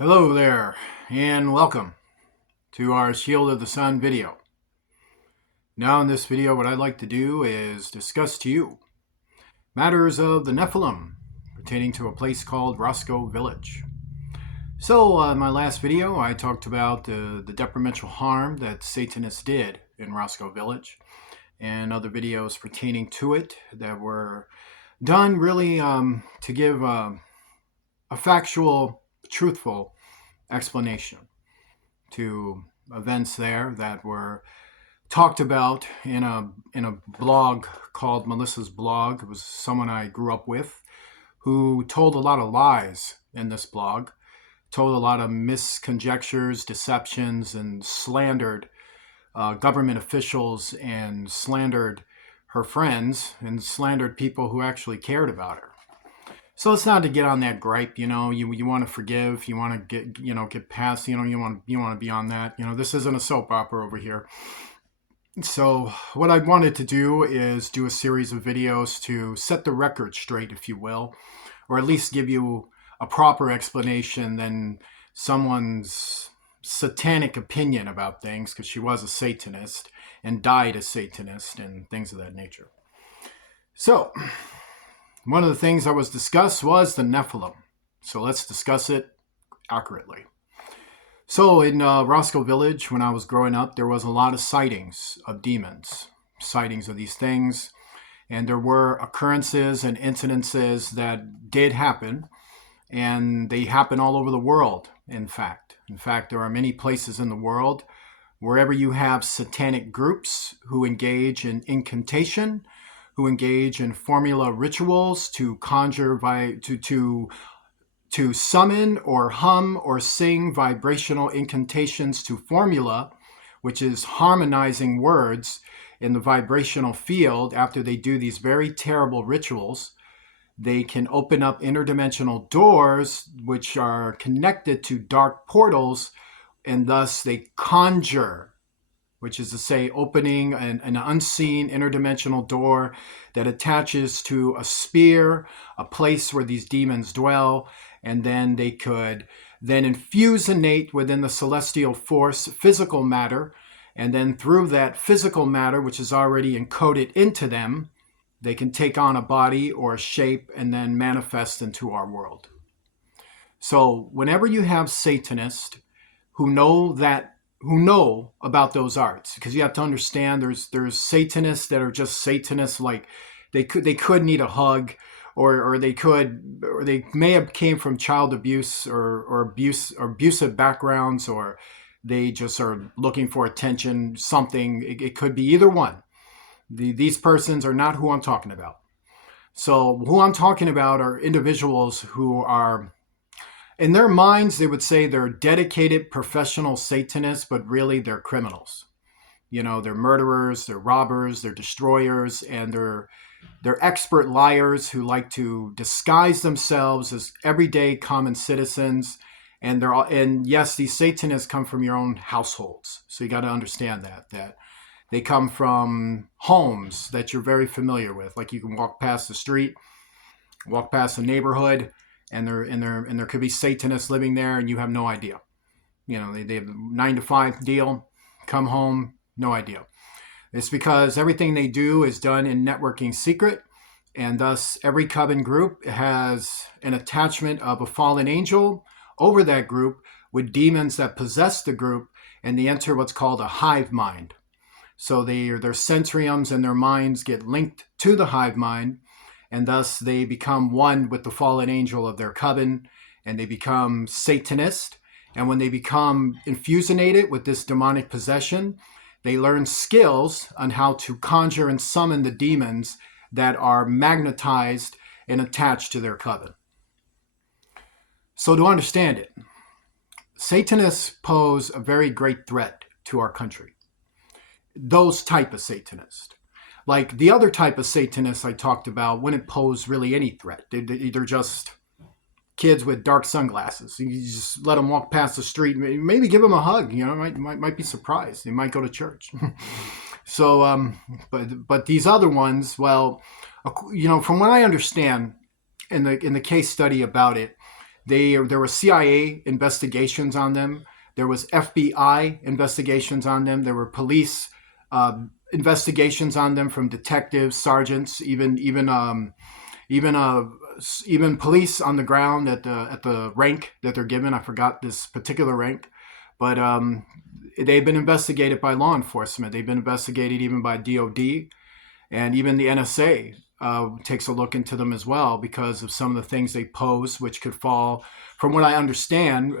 Hello there, and welcome to our Shield of the Sun video. Now in this video, what I'd like to do is discuss to you matters of the Nephilim pertaining to a place called Roscoe Village. So in my last video, I talked about the detrimental harm that Satanists did in Roscoe Village and other videos pertaining to it that were done really to give a factual, truthful explanation to events there that were talked about in a blog called Melissa's Blog. It was someone I grew up with who told a lot of lies in this blog, told a lot of misconjectures, deceptions, and slandered government officials and slandered her friends and slandered people who actually cared about her. So it's not to get on that gripe, you want to forgive, you want to get past, you want to be on that. This isn't a soap opera over here. So what I wanted to do is do a series of videos to set the record straight, if you will, or at least give you a proper explanation than someone's satanic opinion about things, because she was a Satanist and died a Satanist and things of that nature. So one of the things that was discussed was the Nephilim. So let's discuss it accurately. So in Roscoe Village, when I was growing up, there was a lot of sightings of demons, sightings of these things. And there were occurrences and incidences that did happen. And they happen all over the world, in fact. In fact, there are many places in the world, wherever you have satanic groups who engage in incantation, who engage in formula rituals to conjure to summon or hum or sing vibrational incantations to formula, which is harmonizing words in the vibrational field. After they do these very terrible rituals, they can open up interdimensional doors which are connected to dark portals, and thus they conjure, which is to say opening an unseen interdimensional door that attaches to a sphere, a place where these demons dwell, and then they could then infuse innate within the celestial force physical matter, and then through that physical matter, which is already encoded into them, they can take on a body or a shape and then manifest into our world. So whenever you have Satanists who know about those arts, because you have to understand there's Satanists that are just Satanists, like they could need a hug, or they may have came from child abuse or abusive backgrounds, or they just are looking for attention, something. It could be either one. These persons are not who I'm talking about. So who I'm talking about are individuals who are, in their minds, they would say they're dedicated professional Satanists, but really they're criminals. They're murderers, they're robbers, they're destroyers, and they're expert liars who like to disguise themselves as everyday common citizens. And yes, these Satanists come from your own households. So you got to understand that they come from homes that you're very familiar with. Like you can walk past the street, walk past the neighborhood, and there could be Satanists living there, and you have no idea. They have a 9-to-5 deal, come home, no idea. It's because everything they do is done in networking secret, and thus every coven group has an attachment of a fallen angel over that group with demons that possess the group, and they enter what's called a hive mind. So their centriums and their minds get linked to the hive mind, and thus they become one with the fallen angel of their coven, and they become Satanist. And when they become infusionated with this demonic possession, they learn skills on how to conjure and summon the demons that are magnetized and attached to their coven. So to understand it, Satanists pose a very great threat to our country. Those type of Satanists. Like the other type of Satanists I talked about wouldn't pose really any threat. They're just kids with dark sunglasses. You just let them walk past the street, maybe give them a hug. Might be surprised. They might go to church. So, but these other ones, well, from what I understand in the case study about it, There were CIA investigations on them. There was FBI investigations on them. There were police investigations on them from detectives, sergeants, even even police on the ground at the rank that they're given. I forgot this particular rank, but they've been investigated by law enforcement. They've been investigated even by DOD, and even the NSA takes a look into them as well because of some of the things they pose, which could fall, from what I understand,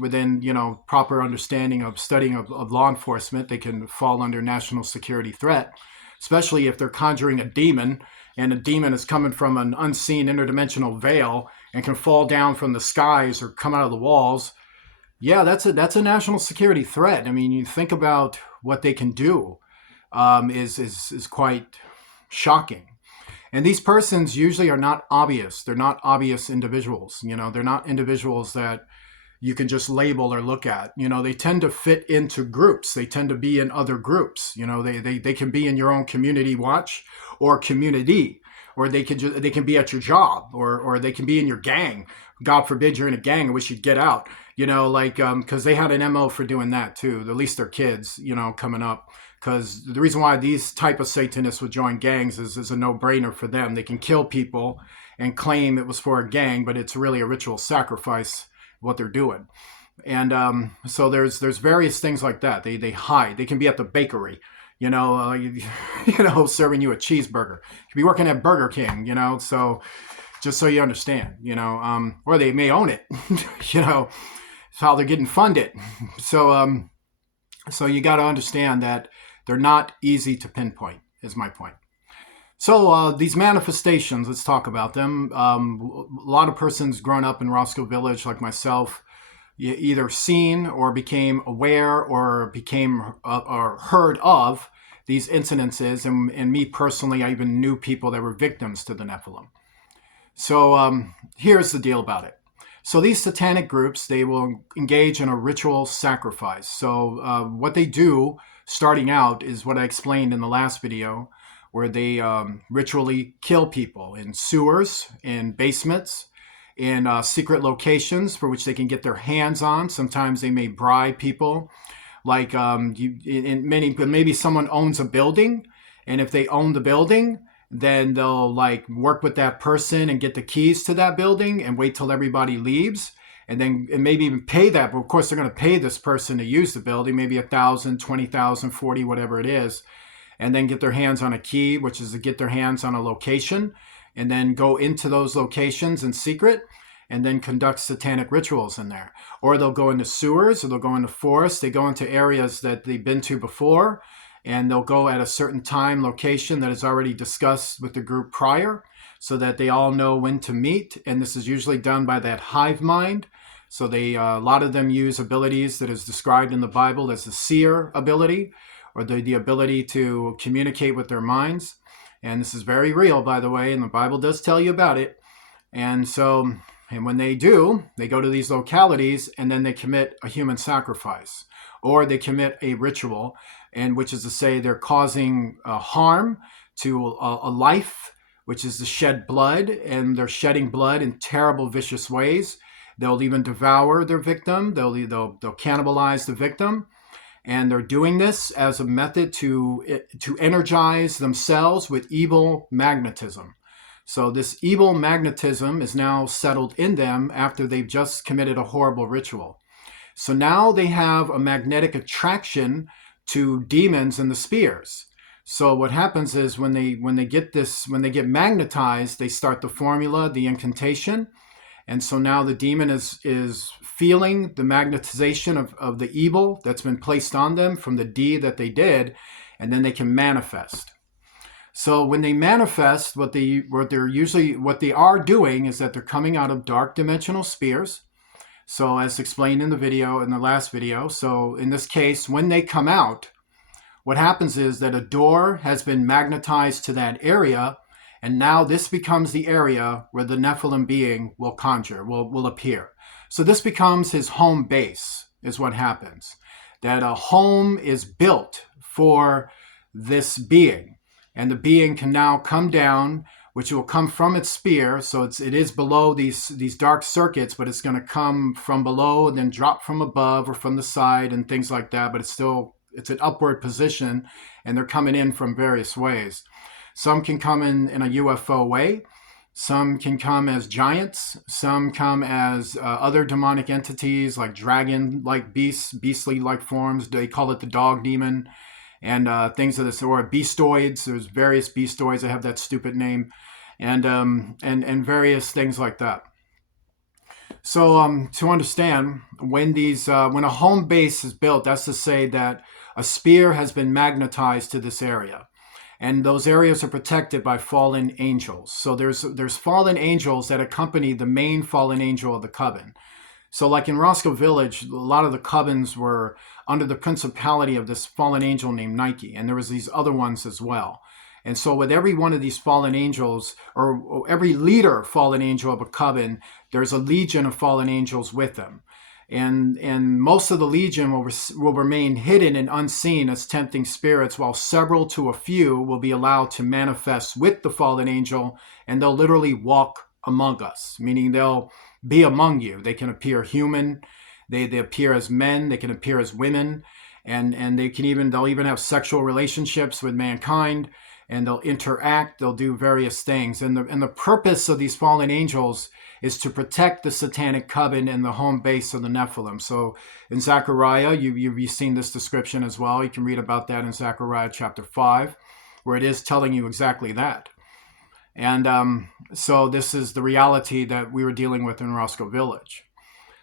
within proper understanding of studying of law enforcement, they can fall under national security threat, especially if they're conjuring a demon, and a demon is coming from an unseen interdimensional veil and can fall down from the skies or come out of the walls. Yeah, that's a national security threat. I mean, you think about what they can do, is quite shocking. And these persons usually are not obvious. They're not obvious individuals. They're not individuals that you can just label or look at. They tend to fit into groups. They tend to be in other groups. They can be in your own community watch or community, or they can be at your job, or they can be in your gang. God forbid you're in a gang. I wish you'd get out. Because they had an MO for doing that too. At least their kids, coming up. Because the reason why these type of Satanists would join gangs is a no-brainer for them. They can kill people and claim it was for a gang, but it's really a ritual sacrifice, what they're doing. And so there's various things like that. They hide. They can be at the bakery, serving you a cheeseburger. You could be working at Burger King, so just so you understand, or they may own it, it's how they're getting funded. So you got to understand that they're not easy to pinpoint, is my point. So these manifestations, let's talk about them. A lot of persons grown up in Roscoe Village, like myself, either seen or became aware or became or heard of these incidences. And me personally, I even knew people that were victims to the Nephilim. So here's the deal about it. So these satanic groups, they will engage in a ritual sacrifice. So what they do starting out is what I explained in the last video, where they ritually kill people in sewers, in basements, in secret locations for which they can get their hands on. Sometimes they may bribe people. Like maybe someone owns a building, and if they own the building, then they'll work with that person and get the keys to that building and wait till everybody leaves, and maybe even pay that. But of course, they're going to pay this person to use the building, maybe 1,000, 20,000, 40, whatever it is, and then get their hands on a key, which is to get their hands on a location, and then go into those locations in secret, and then conduct satanic rituals in there. Or they'll go into sewers, or they'll go into forests. They go into areas that they've been to before, and they'll go at a certain time, location that is already discussed with the group prior, so that they all know when to meet. And this is usually done by that hive mind. So a lot of them use abilities that is described in the Bible as the seer ability, or the ability to communicate with their minds. And this is very real, by the way, and the Bible does tell you about it. And when they do, they go to these localities, and then they commit a human sacrifice, or they commit a ritual, and which is to say they're causing harm to a life, which is to shed blood, and they're shedding blood in terrible, vicious ways. They'll even devour their victim. They'll cannibalize the victim, and they're doing this as a method to energize themselves with evil magnetism. So this evil magnetism is now settled in them after they've just committed a horrible ritual. So now they have a magnetic attraction to demons and the spears. So what happens is when they get magnetized, they start the formula, the incantation. And so now the demon is feeling the magnetization of the evil that's been placed on them from the deed that they did, and then they can manifest. So when they manifest, what they are doing is that they're coming out of dark dimensional spears. So as explained in the last video. So in this case, when they come out, what happens is that a door has been magnetized to that area, and now this becomes the area where the Nephilim being will appear. So this becomes his home base, is what happens. That a home is built for this being, and the being can now come down which will come from its spear. So it is below these dark circuits, but it's going to come from below and then drop from above or from the side and things like that. But it's an upward position, and they're coming in from various ways. Some can come in a UFO way. Some can come as giants. Some come as other demonic entities like dragon-like beasts, beastly-like forms. They call it the dog demon and things of this sort. Beastoids. There's various beastoids that have that stupid name, and various things like that. So to understand, when when a home base is built, that's to say that a spear has been magnetized to this area, and those areas are protected by fallen angels. So there's fallen angels that accompany the main fallen angel of the coven. So like in Roscoe Village, a lot of the covens were under the principality of this fallen angel named Nike, and there was these other ones as well. And so with every one of these fallen angels, or every leader fallen angel of a coven, there's a legion of fallen angels with them. And most of the legion will remain hidden and unseen as tempting spirits, while several to a few will be allowed to manifest with the fallen angel, and they'll literally walk among us, meaning they'll be among you. They can appear human, they appear as men, they can appear as women, and they'll even have sexual relationships with mankind, and they'll interact, they'll do various things. And the purpose of these fallen angels is to protect the satanic coven and the home base of the Nephilim. So in Zechariah, you've seen this description as well. You can read about that in Zechariah chapter 5, where it is telling you exactly that. And so this is the reality that we were dealing with in Roscoe Village.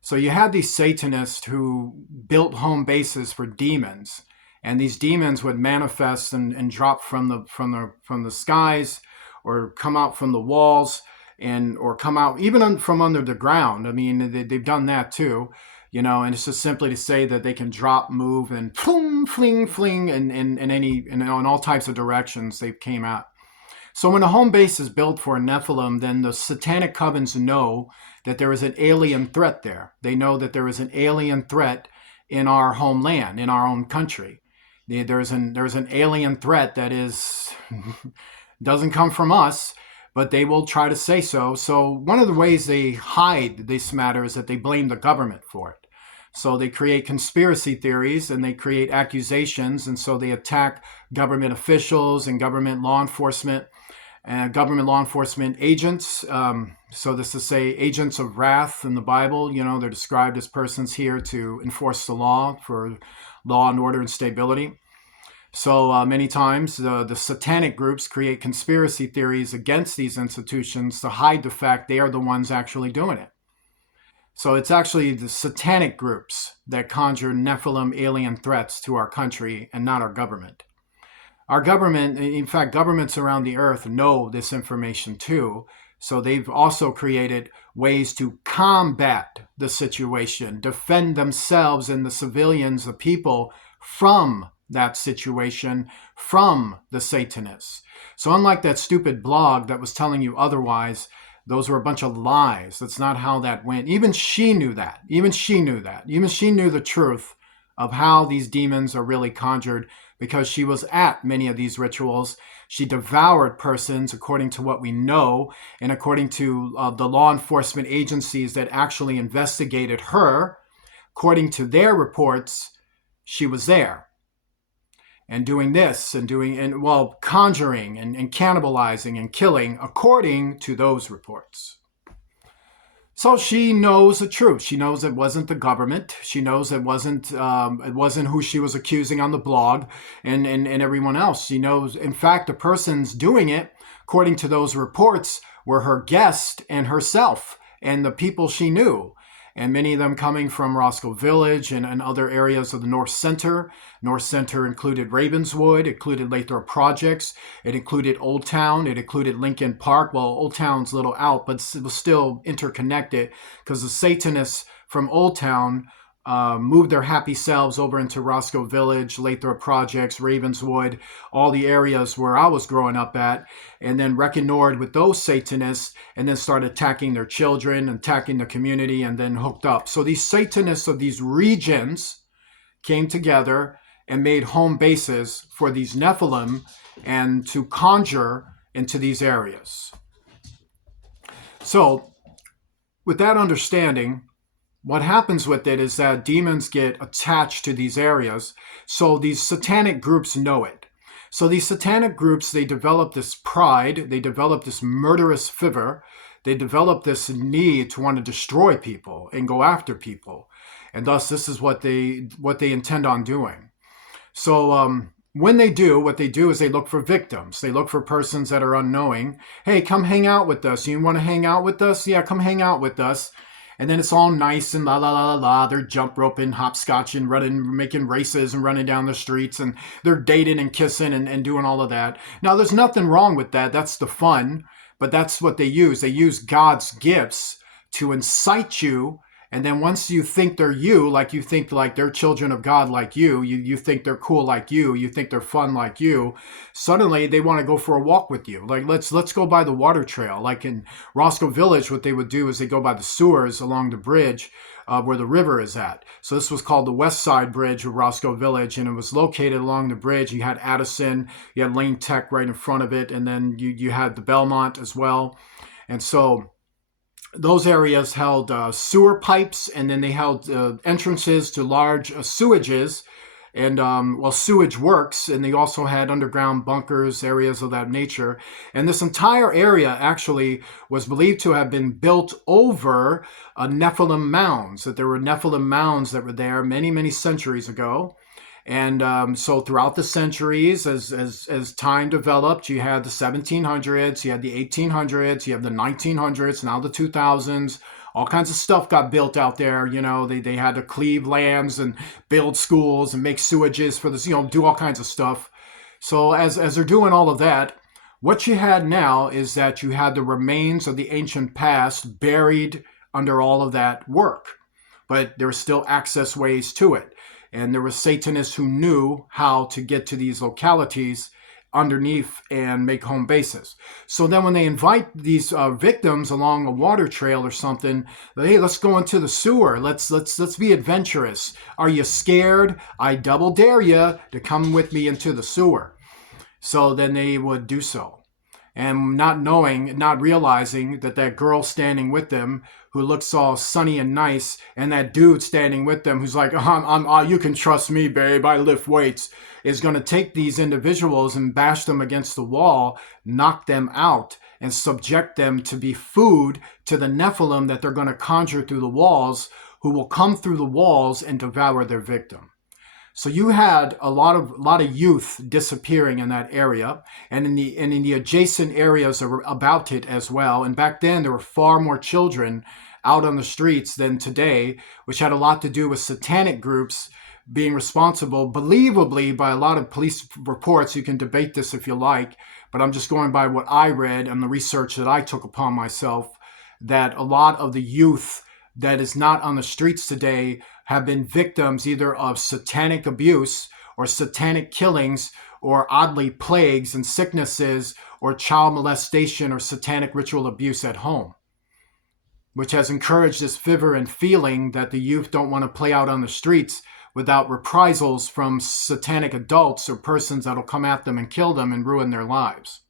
So you had these Satanists who built home bases for demons, and these demons would manifest and drop from the skies, or come out from the walls, or come out even from under the ground. I mean, they've done that too, and it's just simply to say that they can drop, move, and fling, fling, fling, in all types of directions they came out. So when a home base is built for a Nephilim, then the satanic covens know that there is an alien threat there. They know that there is an alien threat in our homeland, in our own country. There's an alien threat that doesn't come from us, but they will try to say so. So one of the ways they hide this matter is that they blame the government for it. So they create conspiracy theories and they create accusations, and so they attack government officials and government law enforcement agents. So this is to say agents of wrath in the Bible. They're described as persons here to enforce the law, for law and order and stability. So many times the satanic groups create conspiracy theories against these institutions to hide the fact they are the ones actually doing it. So it's actually the satanic groups that conjure Nephilim alien threats to our country, and not our government. Our government, in fact, governments around the earth know this information too. So they've also created ways to combat the situation, defend themselves and the civilians, the people, from that situation, from the Satanists. So unlike that stupid blog that was telling you otherwise, those were a bunch of lies. That's not how that went. Even she knew that. Even she knew the truth of how these demons are really conjured, because she was at many of these rituals. She devoured persons, according to what we know, and according to the law enforcement agencies that actually investigated her. According to their reports, she was there and doing this and conjuring and cannibalizing and killing, according to those reports. So she knows the truth. She knows it wasn't the government. She knows it wasn't who she was accusing on the blog and everyone else. She knows, in fact, the persons doing it, according to those reports, were her guest and herself and the people she knew. And many of them coming from Roscoe Village and other areas of the North Center. North Center included Ravenswood, it included Lathrop Projects, it included Old Town, it included Lincoln Park. Well, Old Town's a little out, but it was still interconnected, because the Satanists from Old Town moved their happy selves over into Roscoe Village, Lathrop Projects, Ravenswood, all the areas where I was growing up at, and then reconnoitred with those Satanists, and then started attacking their children, attacking the community, and then hooked up. So these Satanists of these regions came together and made home bases for these Nephilim, and to conjure into these areas. So, with that understanding, what happens with it is that demons get attached to these areas. So these satanic groups know it. So these satanic groups, they develop this pride, they develop this murderous fervor, they develop this need to want to destroy people and go after people. And thus this is what they intend on doing. So when they do, what they do is they look for victims. They look for persons that are unknowing. Hey, come hang out with us. You want to hang out with us? Yeah, come hang out with us. And then it's all nice and la la la la la. They're jump roping, hopscotching, running, making races and running down the streets. And they're dating and kissing and doing all of that. Now, there's nothing wrong with that. That's the fun. But that's what they use. They use God's gifts to incite you. And then once you think they're you, like you think like they're children of God like you think they're cool like you think they're fun like you, suddenly they want to go for a walk with you. Like, let's go by the water trail. Like in Roscoe Village, what they would do is they go by the sewers along the bridge where the river is at. So this was called the West Side Bridge of Roscoe Village, and it was located along the bridge. You had Addison, you had Lane Tech right in front of it, and then you had the Belmont as well. And so those areas held sewer pipes, and then they held entrances to large sewages and sewage works, and they also had underground bunkers, areas of that nature. And this entire area actually was believed to have been built over Nephilim mounds, that there were Nephilim mounds that were there many, many centuries ago. And so throughout the centuries, as time developed, you had the 1700s, you had the 1800s, you have the 1900s, now the 2000s. All kinds of stuff got built out there. You know, they had to cleave lands and build schools and make sewages for this, do all kinds of stuff. So as they're doing all of that, what you had now is that you had the remains of the ancient past buried under all of that work. But there were still access ways to it. And there were Satanists who knew how to get to these localities underneath and make home bases. So then when they invite these victims along a water trail or something, hey, let's go into the sewer. Let's be adventurous. Are you scared? I double dare you to come with me into the sewer. So then they would do so. And not realizing that girl standing with them who looks all sunny and nice, and that dude standing with them who's like, you can trust me, babe, I lift weights, is going to take these individuals and bash them against the wall, knock them out, and subject them to be food to the Nephilim that they're going to conjure through the walls, who will come through the walls and devour their victim. So you had a lot of youth disappearing in that area, and in the adjacent areas about it as well. And back then there were far more children out on the streets than today, which had a lot to do with satanic groups being responsible, believably, by a lot of police reports. You can debate this if you like, but I'm just going by what I read and the research that I took upon myself, that a lot of the youth that is not on the streets today have been victims either of satanic abuse or satanic killings or oddly plagues and sicknesses or child molestation or satanic ritual abuse at home, which has encouraged this fervor and feeling that the youth don't want to play out on the streets without reprisals from satanic adults or persons that'll come at them and kill them and ruin their lives.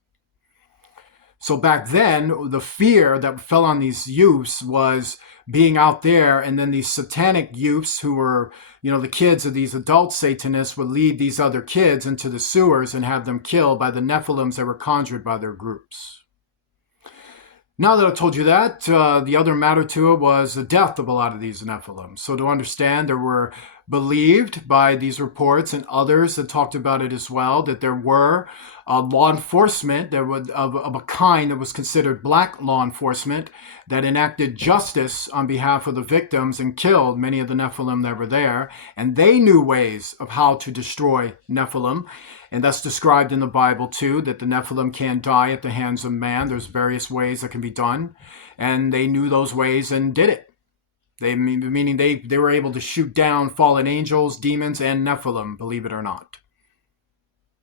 So back then, the fear that fell on these youths was being out there, and then these satanic youths who were, the kids of these adult Satanists would lead these other kids into the sewers and have them killed by the Nephilims that were conjured by their groups. Now that I've told you that, the other matter to it was the death of a lot of these Nephilim. So to understand, there were believed by these reports and others that talked about it as well, that there were law enforcement that would, of a kind that was considered black law enforcement, that enacted justice on behalf of the victims and killed many of the Nephilim that were there. And they knew ways of how to destroy Nephilim. And that's described in the Bible too, that the Nephilim can't die at the hands of man. There's various ways that can be done. And they knew those ways and did it. Meaning they were able to shoot down fallen angels, demons, and Nephilim, believe it or not.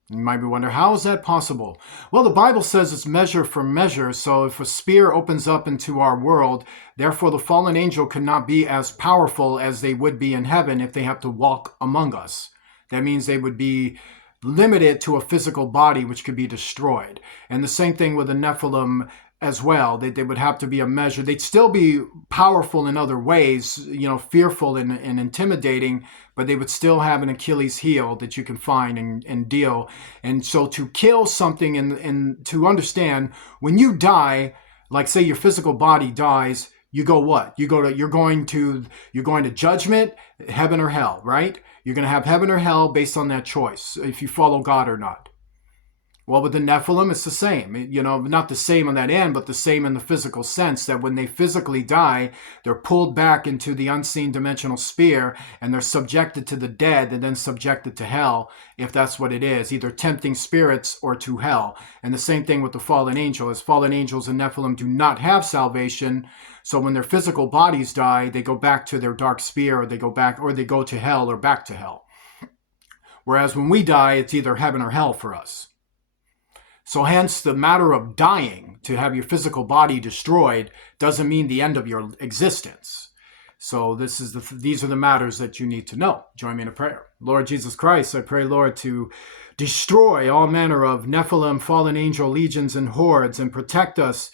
You might be wondering, how is that possible? Well, the Bible says it's measure for measure. So if a spear opens up into our world, therefore the fallen angel cannot be as powerful as they would be in heaven if they have to walk among us. That means they would be limited to a physical body which could be destroyed. And the same thing with the Nephilim as well. They would have to be a measure. They'd still be powerful in other ways, fearful and intimidating, but they would still have an Achilles heel that you can find and deal. And so to kill something and to understand, when you die, like say your physical body dies, you go what? You're going to judgment, heaven or hell, right? You're going to have heaven or hell based on that choice, if you follow God or not. Well, with the Nephilim, it's the same. Not the same on that end, but the same in the physical sense that when they physically die, they're pulled back into the unseen dimensional sphere and they're subjected to the dead and then subjected to hell, if that's what it is, either tempting spirits or to hell. And the same thing with the fallen angel, as fallen angels and Nephilim do not have salvation. So when their physical bodies die, they go back to their dark sphere, or they go to hell or back to hell. Whereas when we die, it's either heaven or hell for us. So hence the matter of dying, to have your physical body destroyed, doesn't mean the end of your existence. So these are the matters that you need to know. Join me in a prayer. Lord Jesus Christ, I pray, Lord, to destroy all manner of Nephilim, fallen angel legions and hordes, and protect us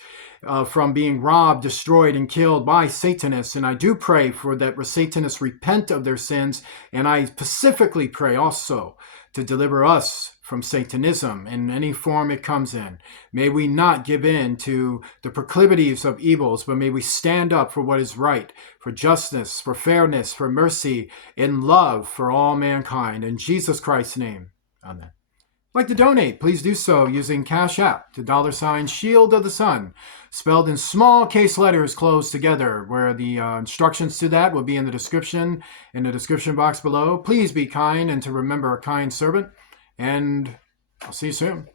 from being robbed, destroyed, and killed by Satanists. And I do pray for that Satanists repent of their sins, and I specifically pray also to deliver us from Satanism in any form it comes in. May we not give in to the proclivities of evils, but may we stand up for what is right, for justice, for fairness, for mercy, in love for all mankind. In Jesus Christ's name, amen. If you'd like to donate, please do so using Cash App to $Shield of the Sun, spelled in small case letters closed together, where the instructions to that will be in the description box below. Please be kind and to remember a kind servant, and I'll see you soon.